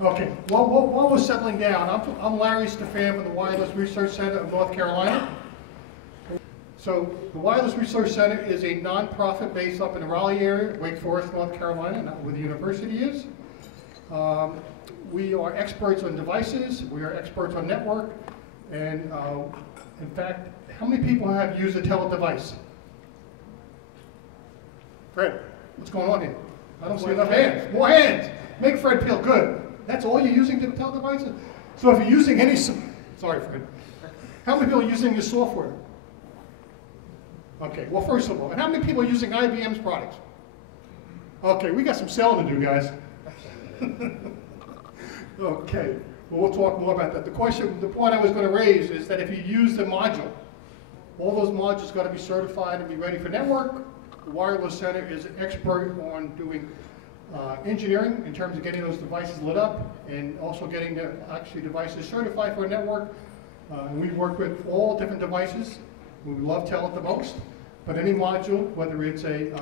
Okay, while we're settling down, I'm Larry Steffann from the Wireless Research Center of North Carolina. So the Wireless Research Center is a nonprofit based up in the Raleigh area, Wake Forest, North Carolina, not where the university is. We are experts on devices, we are experts on network, and in fact, how many people have used a Telit device? Fred, what's going on here? I don't see enough hands. More hands! Make Fred feel good. That's all you're using to Telit devices? So if you're using any, sorry Fred, how many people are using your software? Okay, well first of all, and how many people are using IBM's products? Okay, we got some selling to do, guys. Okay, well we'll talk more about that. The point I was going to raise is that if you use the module, all those modules got to be certified and be ready for network. The Wireless Center is an expert on doing engineering in terms of getting those devices lit up and also getting the devices certified for a network. We work with all different devices. We love Telit the most, but any module, whether it's a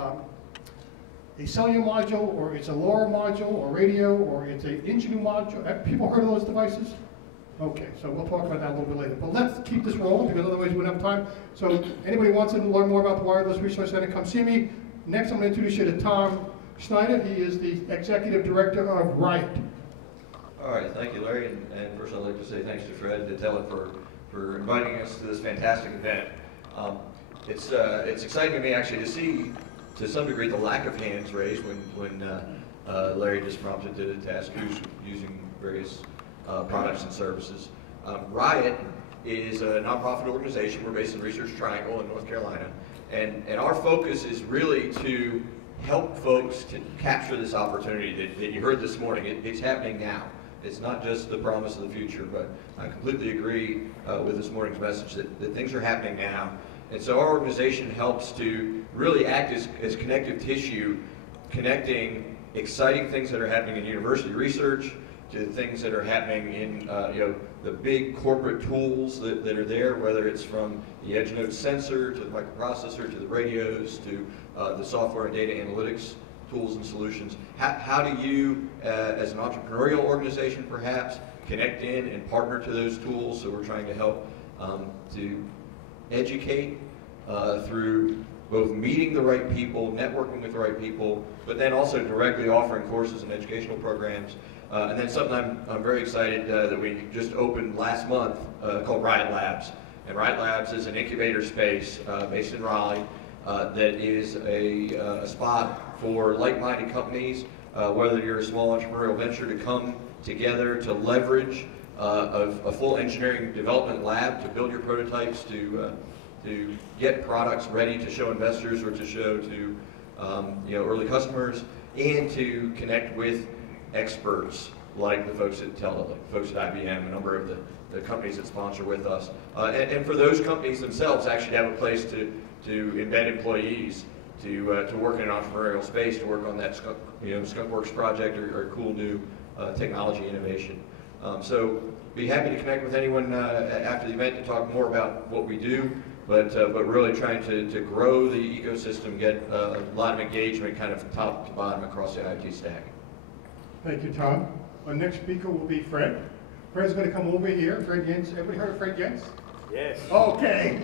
cellular module or it's a LoRa module or radio or it's an Ingenu module, have people heard of those devices? Okay, so we'll talk about that a little bit later. But let's keep this rolling because otherwise we won't have time. So anybody wants to learn more about the Wireless Research Center, come see me. Next I'm going to introduce you to Tom Snyder. He is the Executive Director of RIoT. All right, thank you, Larry. And first I'd like to say thanks to Fred and to Telit for inviting us to this fantastic event. It's exciting to me actually to see, to some degree, the lack of hands raised when Larry just prompted to ask who's using various products and services. RIoT is a nonprofit organization. We're based in Research Triangle in North Carolina, and our focus is really to help folks to capture this opportunity that you heard this morning. It's happening now. It's not just the promise of the future, but I completely agree with this morning's message that things are happening now. And so our organization helps to really act as connective tissue, connecting exciting things that are happening in university research to things that are happening in the big corporate tools that are there, whether it's from the edge node sensor to the microprocessor to the radios to the software and data analytics tools and solutions. How do you, as an entrepreneurial organization perhaps, connect in and partner to those tools? So we're trying to help to educate through both meeting the right people, networking with the right people, but then also directly offering courses and educational programs. And then something I'm very excited that we just opened last month called RIoT Labs. And RIoT Labs is an incubator space based in Raleigh that is a spot for like-minded companies, whether you're a small entrepreneurial venture, to come together to leverage a full engineering development lab to build your prototypes, to get products ready to show investors or to show to early customers, and to connect with experts like the folks at Telit, like the folks at IBM, a number of the companies that sponsor with us, and for those companies themselves actually have a place to embed employees to work in an entrepreneurial space, to work on that Skunkworks project or cool new technology innovation. So be happy to connect with anyone after the event to talk more about what we do, but really trying to grow the ecosystem, get a lot of engagement kind of top to bottom across the IoT stack. Thank you, Tom. Our next speaker will be Fred. Fred's going to come over here. Fred Yentz. Everybody heard of Fred Yentz? Yes. Okay.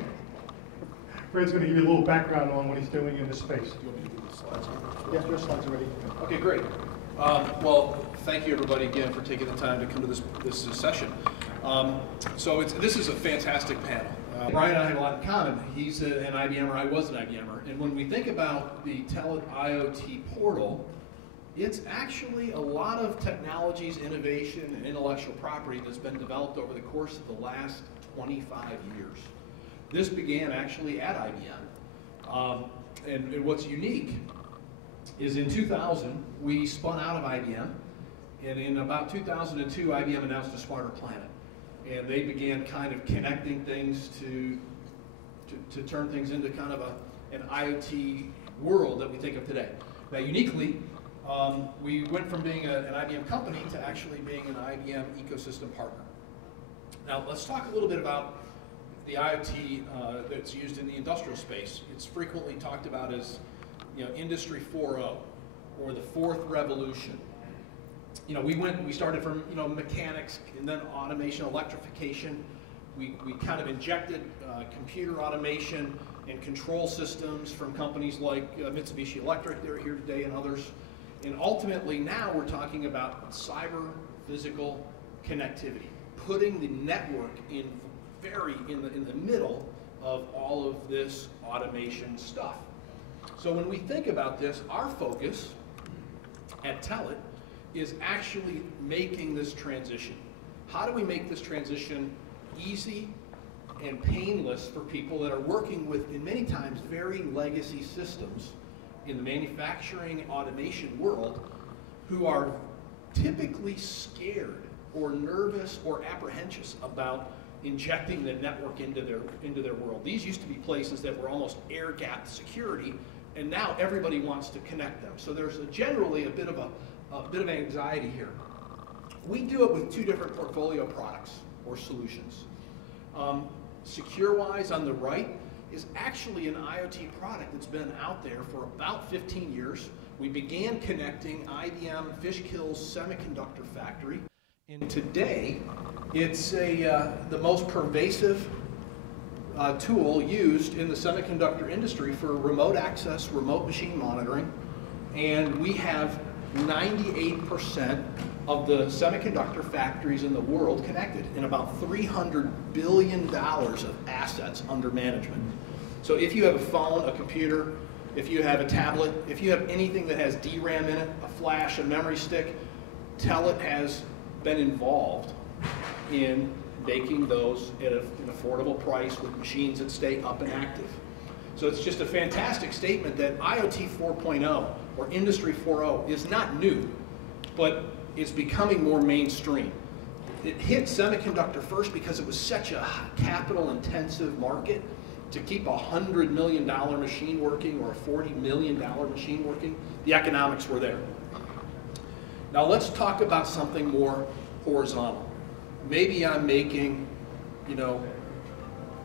Fred's going to give you a little background on what he's doing in this space. Do you want me to do the slides? Yes, your slides are ready. Okay, great. Well, thank you everybody again for taking the time to come to this session. This is a fantastic panel. Brian and I have a lot in common. He's an IBMer, I was an IBMer. And when we think about the Telit IoT portal, it's actually a lot of technologies, innovation, and intellectual property that's been developed over the course of the last 25 years. This began actually at IBM. And what's unique is in 2000, we spun out of IBM. And in about 2002, IBM announced a smarter planet. And they began kind of connecting things to turn things into kind of an IoT world that we think of today. Now, uniquely, we went from being an IBM company to actually being an IBM ecosystem partner. Now, let's talk a little bit about the IoT that's used in the industrial space. It's frequently talked about as Industry 4.0 or the fourth revolution. we started from, mechanics and then automation, electrification. We kind of injected computer automation and control systems from companies like Mitsubishi Electric, they're here today, and others. And ultimately now we're talking about cyber physical connectivity, putting the network in the middle of all of this automation stuff. So when we think about this, our focus at Telit is actually making this transition. How do we make this transition easy and painless for people that are working with, in many times, very legacy systems in the manufacturing automation world, who are typically scared or nervous or apprehensive about injecting the network into their world. These used to be places that were almost air-gapped security, and now everybody wants to connect them. So there's generally a bit of anxiety here. We do it with two different portfolio products or solutions. SecureWise on the right is actually an IoT product that's been out there for about 15 years. We began connecting IBM Fishkill's semiconductor factory, and today it's the most pervasive tool used in the semiconductor industry for remote access, remote machine monitoring, and we have 98% of the semiconductor factories in the world connected, and about $300 billion of assets under management. So if you have a phone, a computer, if you have a tablet, if you have anything that has DRAM in it, a flash, a memory stick, Telit has been involved in making those at an affordable price with machines that stay up and active. So it's just a fantastic statement that IoT 4.0 or Industry 4.0 is not new, but is becoming more mainstream. It hit semiconductor first because it was such a capital-intensive market. To keep a $100 million machine working or a $40 million machine working, the economics were there. Now let's talk about something more horizontal. Maybe I'm making,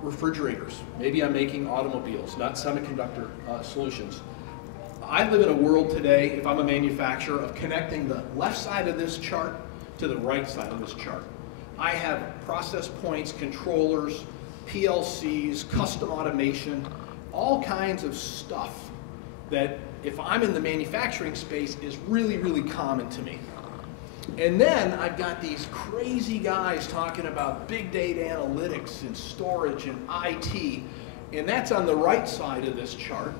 refrigerators. Maybe I'm making automobiles, not semiconductor solutions. I live in a world today, if I'm a manufacturer, of connecting the left side of this chart to the right side of this chart. I have process points, controllers, PLCs, custom automation, all kinds of stuff that, if I'm in the manufacturing space, is really, really common to me. And then I've got these crazy guys talking about big data analytics and storage and IT, and that's on the right side of this chart.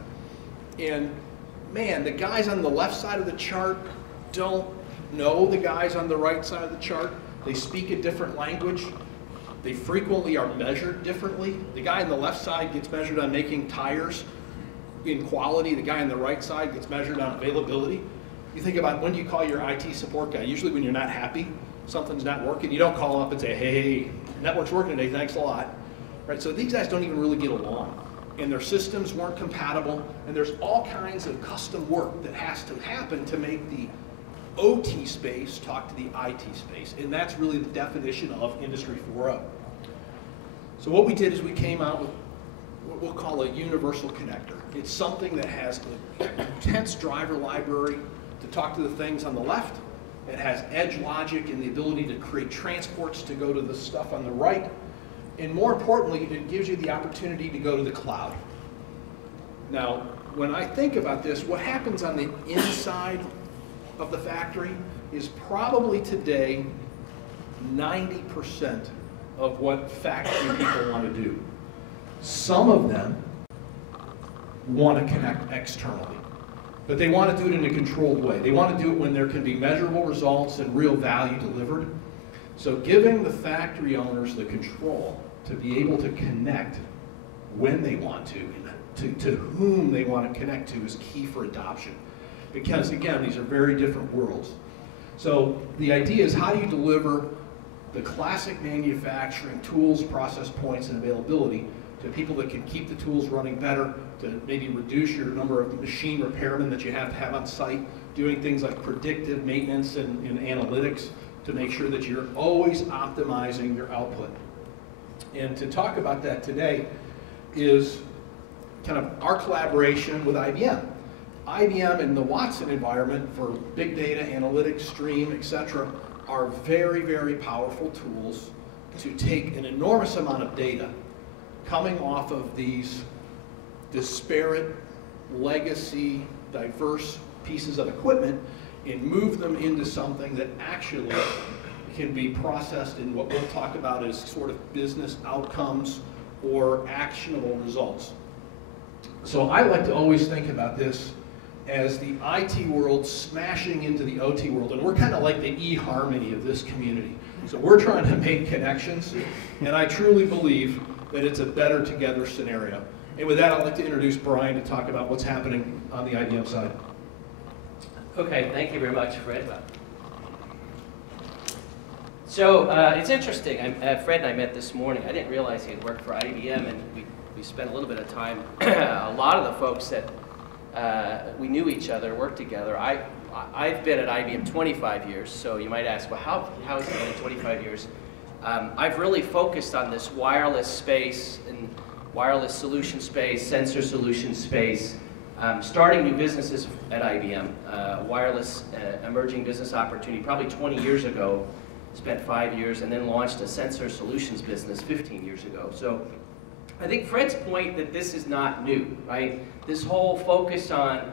And man, the guys on the left side of the chart don't know the guys on the right side of the chart. They speak a different language. They frequently are measured differently. The guy on the left side gets measured on making tires in quality. The guy on the right side gets measured on availability. You think about, when do you call your IT support guy? Usually when you're not happy, something's not working. You don't call up and say, hey, network's working today, thanks a lot. Right? So these guys don't even really get along. And their systems weren't compatible, and there's all kinds of custom work that has to happen to make the OT space talk to the IT space, and that's really the definition of Industry 4.0. So what we did is we came out with what we'll call a universal connector. It's something that has an intense driver library to talk to the things on the left. It has edge logic and the ability to create transports to go to the stuff on the right. And more importantly, it gives you the opportunity to go to the cloud. Now, when I think about this, what happens on the inside of the factory is probably today 90% of what factory people want to do. Some of them want to connect externally, but they want to do it in a controlled way. They want to do it when there can be measurable results and real value delivered. So giving the factory owners the control to be able to connect when they want to, and to whom they want to connect to, is key for adoption. Because again, these are very different worlds. So the idea is, how do you deliver the classic manufacturing tools, process points, and availability to people that can keep the tools running better, to maybe reduce your number of machine repairmen that you have to have on site, doing things like predictive maintenance and analytics to make sure that you're always optimizing your output. And to talk about that today is kind of our collaboration with IBM. IBM and the Watson environment for big data, analytics, stream, etc., are very, very powerful tools to take an enormous amount of data coming off of these disparate, legacy, diverse pieces of equipment and move them into something that actually can be processed in what we'll talk about as sort of business outcomes or actionable results. So I like to always think about this as the IT world smashing into the OT world, and we're kind of like the eHarmony of this community. So we're trying to make connections, and I truly believe that it's a better together scenario. And with that, I'd like to introduce Brian to talk about what's happening on the IBM side. Okay, thank you very much, Fred. So it's interesting. Fred and I met this morning. I didn't realize he had worked for IBM, and we spent a little bit of time. A lot of the folks that we knew each other, worked together. I've been at IBM 25 years, so you might ask, well, how has it been 25 years? I've really focused on this wireless space and wireless solution space, sensor solution space, starting new businesses at IBM, wireless emerging business opportunity probably 20 years ago, spent 5 years, and then launched a sensor solutions business 15 years ago. So I think Fred's point that this is not new, right? This whole focus on,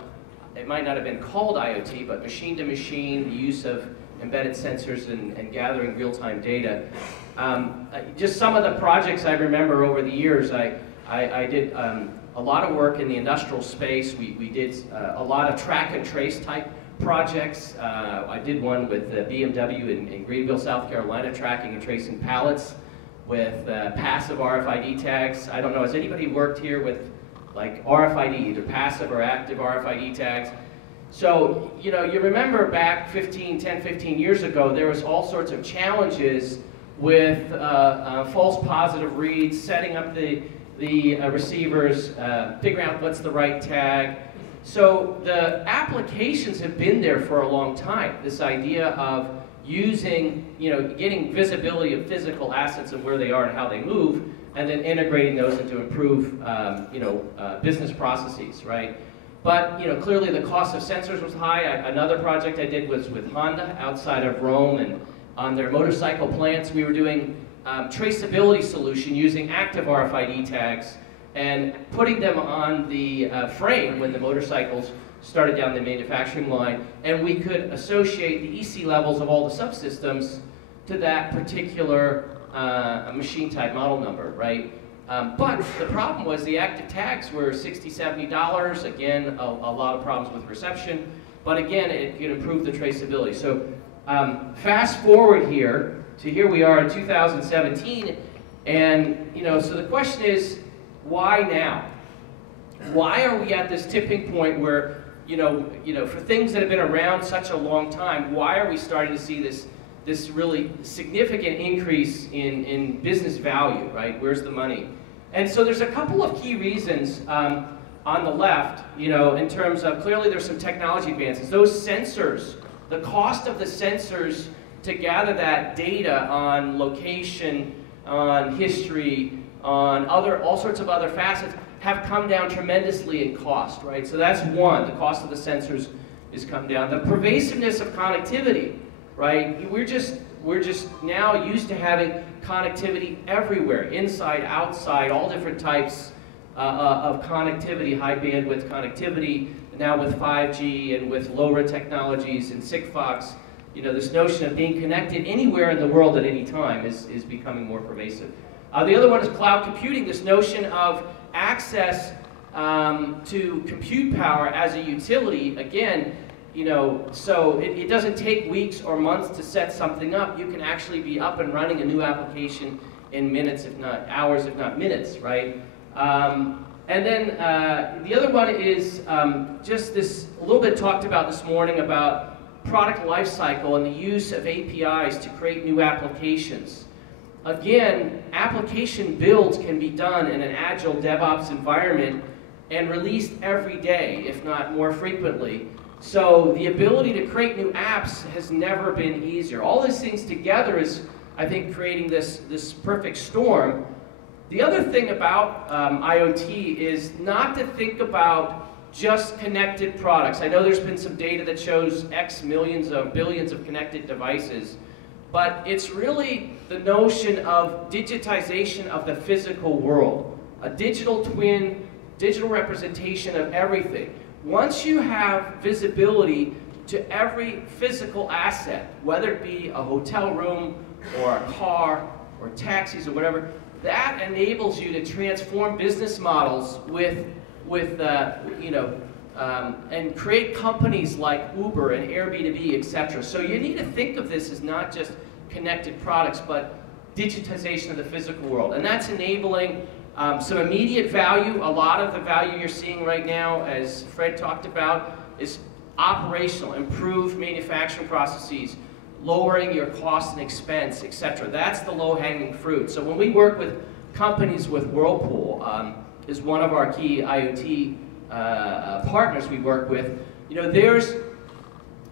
it might not have been called IoT, but machine to machine, the use of embedded sensors and gathering real-time data. Just some of the projects I remember over the years, I did a lot of work in the industrial space. We did a lot of track and trace type projects. I did one with BMW in Greenville, South Carolina, tracking and tracing pallets with passive RFID tags. I don't know, has anybody worked here with like RFID, either passive or active RFID tags? So, you know, you remember back 10, 15 years ago, there was all sorts of challenges with false positive reads, setting up the receivers, figuring out what's the right tag. So the applications have been there for a long time. This idea of using, you know, getting visibility of physical assets and where they are and how they move, and then integrating those into improve, business processes, right? But, you know, clearly the cost of sensors was high. Another project I did was with Honda outside of Rome, and on their motorcycle plants, we were doing traceability solution using active RFID tags and putting them on the frame when the motorcycles started down the manufacturing line, and we could associate the EC levels of all the subsystems to that particular machine type model number, right? But the problem was the active tags were $60, $70. Again, a lot of problems with reception, but again, it could improve the traceability. So fast forward here to here we are in 2017, and you know, so the question is, why now? Why are we at this tipping point where, you know, for things that have been around such a long time, why are we starting to see this really significant increase in business value, right? Where's the money? And so there's a couple of key reasons on the left, you know, in terms of clearly there's some technology advances. Those sensors, the cost of the sensors to gather that data on location, on history, on all sorts of other facets have come down tremendously in cost, right? So that's one, the cost of the sensors has come down. The pervasiveness of connectivity, right? We're just now used to having connectivity everywhere, inside, outside, all different types of connectivity, high bandwidth connectivity, now with 5G and with LoRa technologies and Sigfox. You know, this notion of being connected anywhere in the world at any time is becoming more pervasive. The other one is cloud computing, this notion of access to compute power as a utility. Again, you know, so it doesn't take weeks or months to set something up. You can actually be up and running a new application in minutes, if not hours, if not minutes, right? And then the other one is just this, a little bit talked about this morning about product lifecycle and the use of APIs to create new applications. Again, application builds can be done in an agile DevOps environment and released every day, if not more frequently. So the ability to create new apps has never been easier. All these things together is, I think, creating this perfect storm. The other thing about IoT is not to think about just connected products. I know there's been some data that shows X millions of billions of connected devices, but it's really the notion of digitization of the physical world. A digital twin, digital representation of everything. Once you have visibility to every physical asset, whether it be a hotel room or a car or taxis or whatever, that enables you to transform business models and create companies like Uber and Airbnb, etc. So you need to think of this as not just connected products, but digitization of the physical world. And that's enabling some immediate value. A lot of the value you're seeing right now, as Fred talked about, is operational, improved manufacturing processes, lowering your cost and expense, etc. That's the low-hanging fruit. So when we work with companies, with Whirlpool is one of our key IoT partners we work with, there's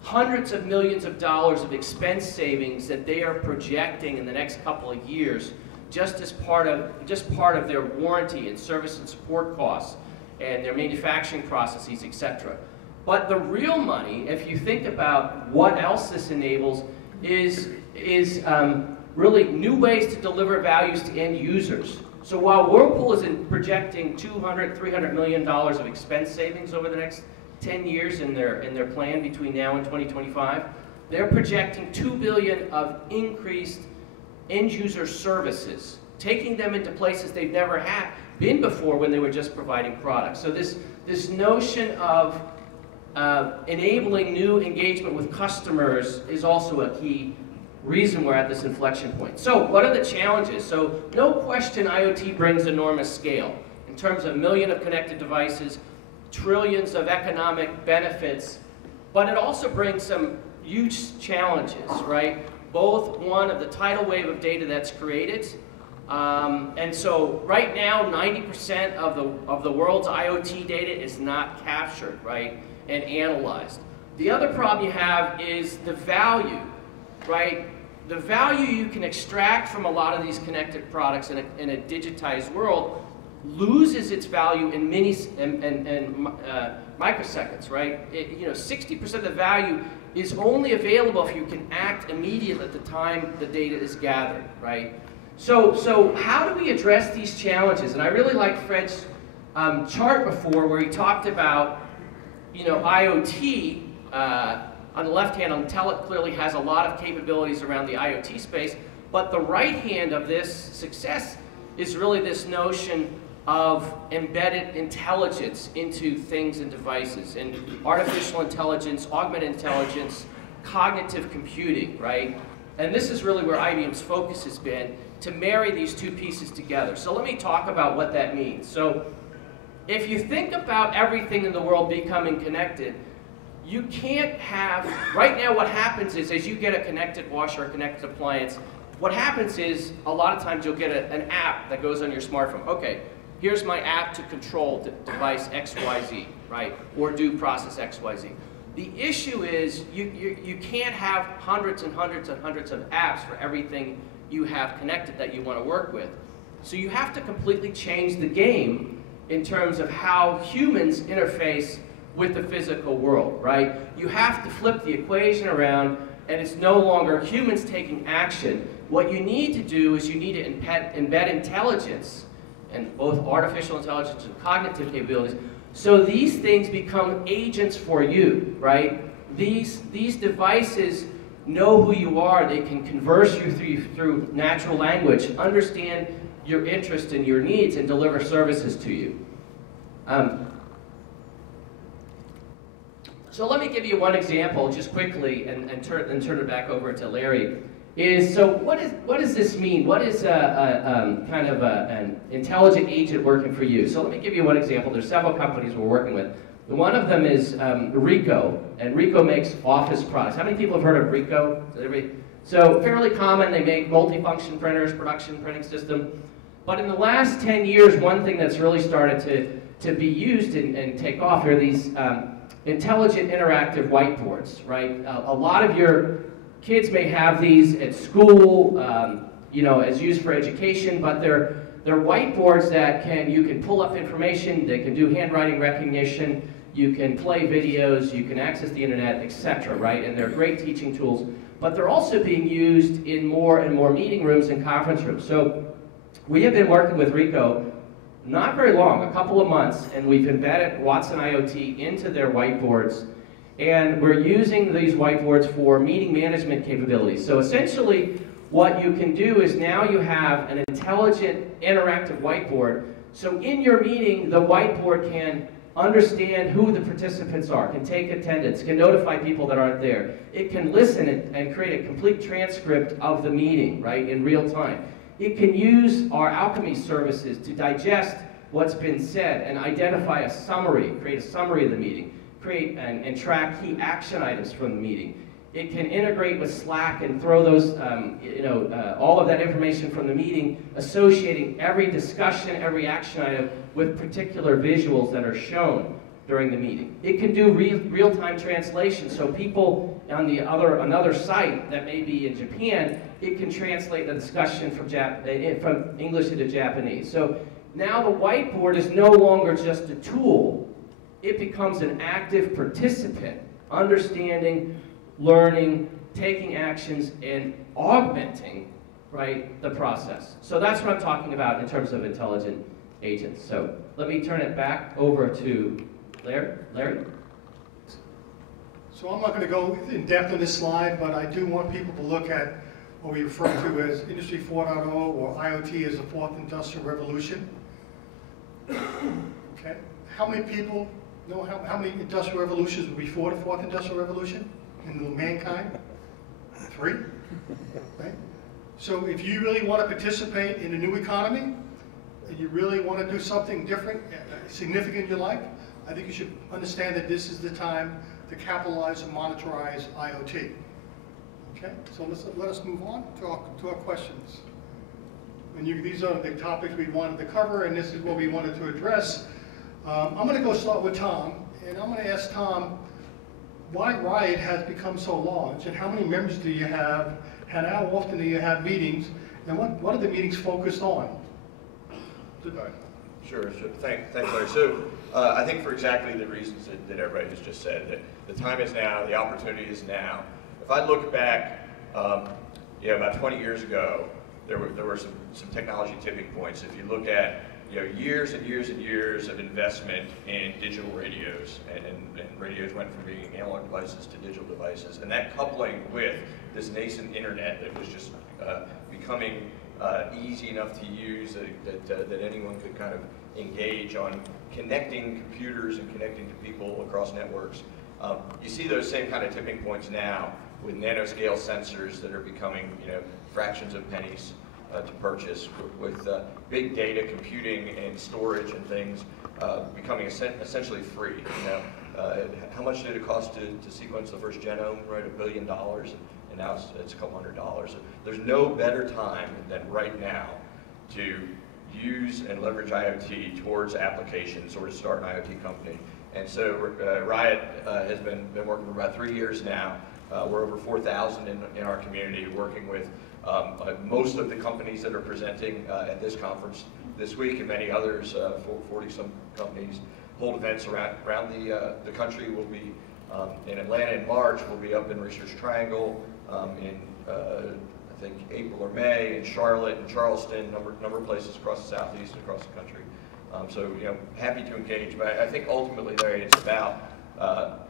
hundreds of millions of dollars of expense savings that they are projecting in the next couple of years, just as part of their warranty and service and support costs and their manufacturing processes, etc. But the real money, if you think about what else this enables, is really new ways to deliver values to end users. So while Whirlpool is projecting $200, $300 million of expense savings over the next 10 years in their plan between now and 2025, they're projecting $2 billion of increased end user services, taking them into places they've never been before when they were just providing products. So this notion of enabling new engagement with customers is also a key reason we're at this inflection point. So what are the challenges? So no question IoT brings enormous scale in terms of millions of connected devices, trillions of economic benefits, but it also brings some huge challenges, right? Both one of the tidal wave of data that's created, and so right now 90% of the world's IoT data is not captured, right, and analyzed. The other problem you have is the value, right? The value you can extract from a lot of these connected products in a digitized world loses its value in microseconds, right? 60% of the value is only available if you can act immediately at the time the data is gathered, right? So how do we address these challenges? And I really like Fred's chart before where he talked about, IoT. On the left hand, Telit clearly has a lot of capabilities around the IoT space, but the right hand of this success is really this notion of embedded intelligence into things and devices, and artificial intelligence, augmented intelligence, cognitive computing, right? And this is really where IBM's focus has been, to marry these two pieces together. So let me talk about what that means. So if you think about everything in the world becoming connected, you can't have, right now what happens is, as you get a connected washer, a connected appliance, what happens is, a lot of times you'll get an app that goes on your smartphone. Okay, here's my app to control device XYZ, right? Or do process XYZ. The issue is, you can't have hundreds and hundreds and hundreds of apps for everything you have connected that you want to work with. So you have to completely change the game in terms of how humans interface with the physical world, right? You have to flip the equation around, and it's no longer humans taking action. What you need to do is you need to embed intelligence, and both artificial intelligence and cognitive capabilities, so these things become agents for you, right? These devices know who you are. They can converse you through natural language, understand your interest and your needs, and deliver services to you. So let me give you one example, just quickly, and turn it back over to Larry. So what does this mean? What is kind of an intelligent agent working for you? So let me give you one example. There's several companies we're working with. One of them is Ricoh, and Ricoh makes office products. How many people have heard of Ricoh? So fairly common. They make multifunction printers, production printing system. But in the last 10 years, one thing that's really started to be used and take off are these intelligent interactive whiteboards, right? A lot of your kids may have these at school, as used for education, but they're whiteboards that you can pull up information, they can do handwriting recognition, you can play videos, you can access the internet, etc., right? And they're great teaching tools, but they're also being used in more and more meeting rooms and conference rooms. So we have been working with Ricoh not very long, a couple of months, and we've embedded Watson IoT into their whiteboards, and we're using these whiteboards for meeting management capabilities. So essentially, what you can do is now you have an intelligent, interactive whiteboard. So in your meeting, the whiteboard can understand who the participants are, can take attendance, can notify people that aren't there. It can listen and create a complete transcript of the meeting, right, in real time. It can use our Alchemy services to digest what's been said and identify a summary, create a summary of the meeting, create and track key action items from the meeting. It can integrate with Slack and throw those, all of that information from the meeting, associating every discussion, every action item with particular visuals that are shown during the meeting. It can do real-time translation, so people on another site that may be in Japan, it can translate the discussion from English into Japanese. So now the whiteboard is no longer just a tool, it becomes an active participant, understanding, learning, taking actions, and augmenting, right, the process. So that's what I'm talking about in terms of intelligent agents. So let me turn it back over to Larry. So I'm not going to go in depth on this slide, but I do want people to look at what we refer to as Industry 4.0 or IoT as the fourth industrial revolution. Okay, how many people know how many industrial revolutions were before the fourth industrial revolution in mankind? 3, right? So if you really want to participate in a new economy, and you really want to do something different, significant in your life, I think you should understand that this is the time to capitalize and monetize IoT. Okay, so let us move on to our questions. And these are the topics we wanted to cover, and this is what we wanted to address. I'm going to go start with Tom, and I'm going to ask Tom why RIoT has become so large, and how many members do you have, and how often do you have meetings, and what are the meetings focused on? Sure. Thanks, Larry. So I think for exactly the reasons that everybody has just said, that the time is now, the opportunity is now. If I look back, about 20 years ago, there were some technology tipping points. If you look at years and years and years of investment in digital radios, and radios went from being analog devices to digital devices, and that coupling with this nascent internet that was just becoming easy enough to use that anyone could kind of engage on connecting computers and connecting to people across networks. You see those same kind of tipping points now with nanoscale sensors that are becoming fractions of pennies to purchase, with big data computing and storage and things becoming essentially free. How much did it cost to sequence the first genome? Right, $1 billion, and now it's a couple $100. There's no better time than right now to use and leverage IoT towards applications or to start an IoT company. And so RIoT has been working for about 3 years now. We're over 4,000 in our community, working with most of the companies that are presenting at this conference this week, and many others, 40-some companies hold events around the country. We'll be in Atlanta in March. We'll be up in Research Triangle in I think April or May, in Charlotte and Charleston, number of places across the Southeast and across the country. So happy to engage, but I think ultimately, Larry, it's about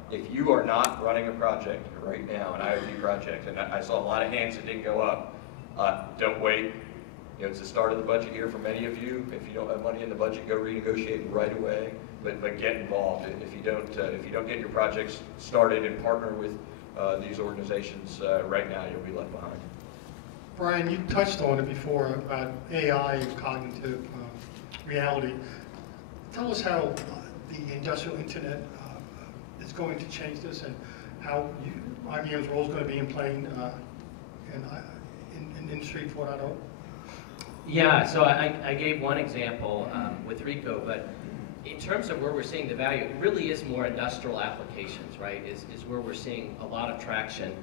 if you are not running a project right now, an IoT project, and I saw a lot of hands that didn't go up, don't wait. It's the start of the budget year for many of you. If you don't have money in the budget, go renegotiate right away. But get involved. If you don't get your projects started and partner with these organizations right now, you'll be left behind. Brian, you touched on it before about AI and cognitive reality. Tell us how the industrial internet is going to change this, and how IBM's role is going to be in playing in Industry 4.0. Yeah, so I gave one example with Ricoh, but in terms of where we're seeing the value, it really is more industrial applications, right, is where we're seeing a lot of traction.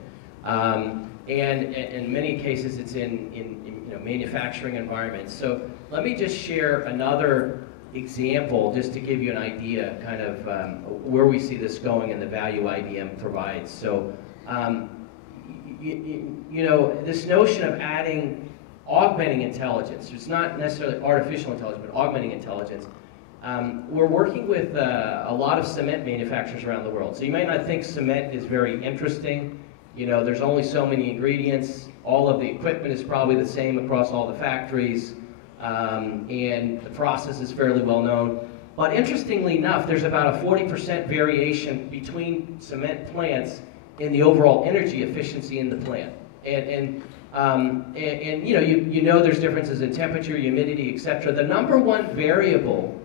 And in many cases, it's in manufacturing environments. So let me just share another example, just to give you an idea, kind of where we see this going and the value IBM provides. So, you know, this notion of augmenting intelligence, it's not necessarily artificial intelligence, but augmenting intelligence. We're working with a lot of cement manufacturers around the world. So you might not think cement is very interesting. You know, there's only so many ingredients. All of the equipment is probably the same across all the factories. And the process is fairly well known. But interestingly enough, there's about a 40% variation between cement plants in the overall energy efficiency in the plant. And you know, you know there's differences in temperature, humidity, etc. The number one variable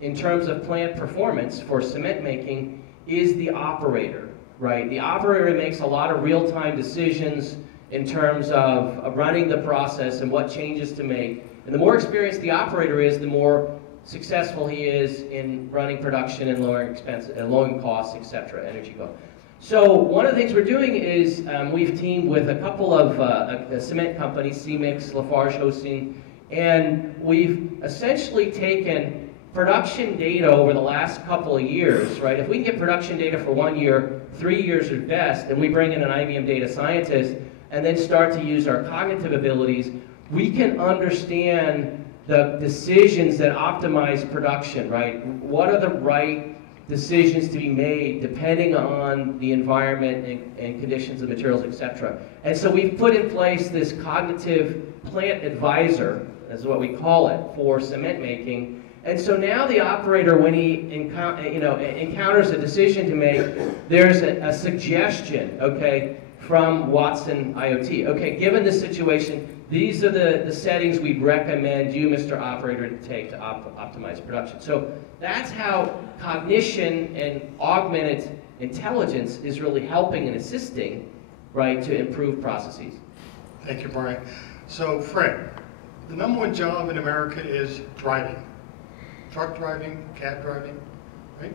in terms of plant performance for cement making is the operator, right? The operator makes a lot of real-time decisions in terms of running the process and what changes to make. And the more experienced the operator is, the more successful he is in running production and lowering costs, etc., energy costs. So one of the things we're doing is we've teamed with a couple of cement companies, CMix, Lafarge-Holcim, and we've essentially taken production data over the last couple of years, right? If we can get production data for 1 year, 3 years are best, and we bring in an IBM data scientist and then start to use our cognitive abilities, we can understand the decisions that optimize production, right? What are the right decisions to be made depending on the environment and conditions of materials, etc. And so we've put in place this cognitive plant advisor, is what we call it, for cement making. And so now the operator, when he encounters a decision to make, there's a suggestion, okay, from Watson IoT. Okay, given this situation, these are the settings we'd recommend you, Mr. Operator, to take to optimize production. So that's how cognition and augmented intelligence is really helping and assisting, right, to improve processes. Thank you, Brian. So, Fred, the #1 job in America is driving. Truck driving, cab driving, right?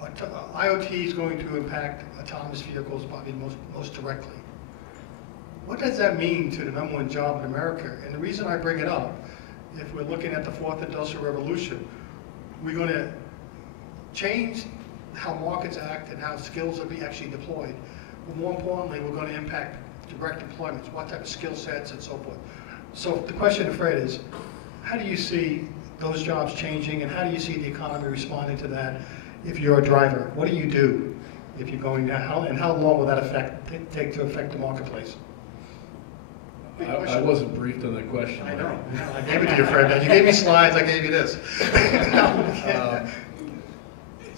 But IoT is going to impact autonomous vehicles probably most directly. What does that mean to the #1 job in America? And the reason I bring it up, if we're looking at the 4th Industrial Revolution, we're going to change how markets act and how skills are being actually deployed. But more importantly, we're going to impact direct deployments, what type of skill sets and so forth. So the question to Fred is, how do you see those jobs changing, and how do you see the economy responding to that if you're a driver? What do you do if you're going down, and how long will that take to affect the marketplace? I wasn't briefed on that question. I know. I gave it to you, Fred. You gave me slides, I gave you this.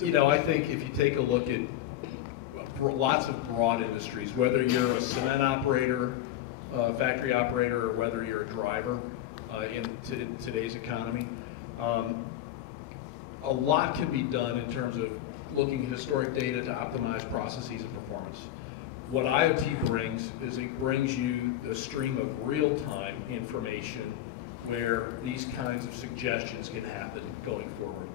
You know, I think if you take a look at lots of broad industries, whether you're a cement operator, factory operator, or whether you're a driver in today's economy, a lot can be done in terms of looking at historic data to optimize processes and performance. What IoT brings is it brings you a stream of real-time information where these kinds of suggestions can happen going forward.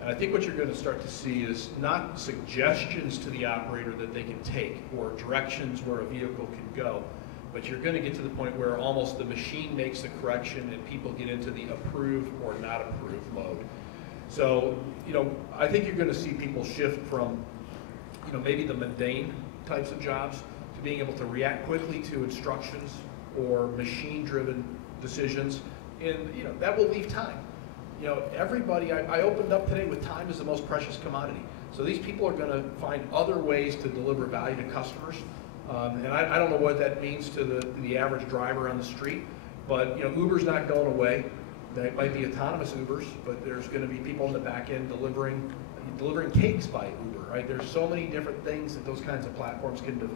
And I think what you're going to start to see is not suggestions to the operator that they can take or directions where a vehicle can go, but you're going to get to the point where almost the machine makes the correction and people get into the approve or not approve mode. So, you know, I think you're going to see people shift from, you know, maybe the mundane types of jobs to being able to react quickly to instructions or machine-driven decisions, and you know that will leave time. You know, everybody, I opened up today with time as the most precious commodity. So these people are going to find other ways to deliver value to customers, and I don't know what that means to the average driver on the street, but you know, Uber's not going away. There might be autonomous Ubers, but there's going to be people in the back end delivering cakes by Uber, right? There's so many different things that those kinds of platforms can do.